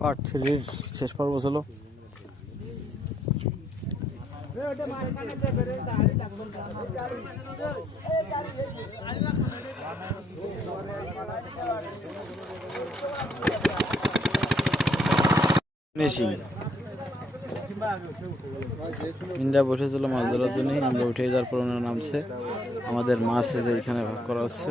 Part 3-র শেষ পর্ব ছিল। ইন্দ্রা বসেছিল মাছ ধরার জন্য, আমরা উঠে যাওয়ার পর ওনারা নামছে। আমাদের মাছ এখানে ভাগ করা হচ্ছে।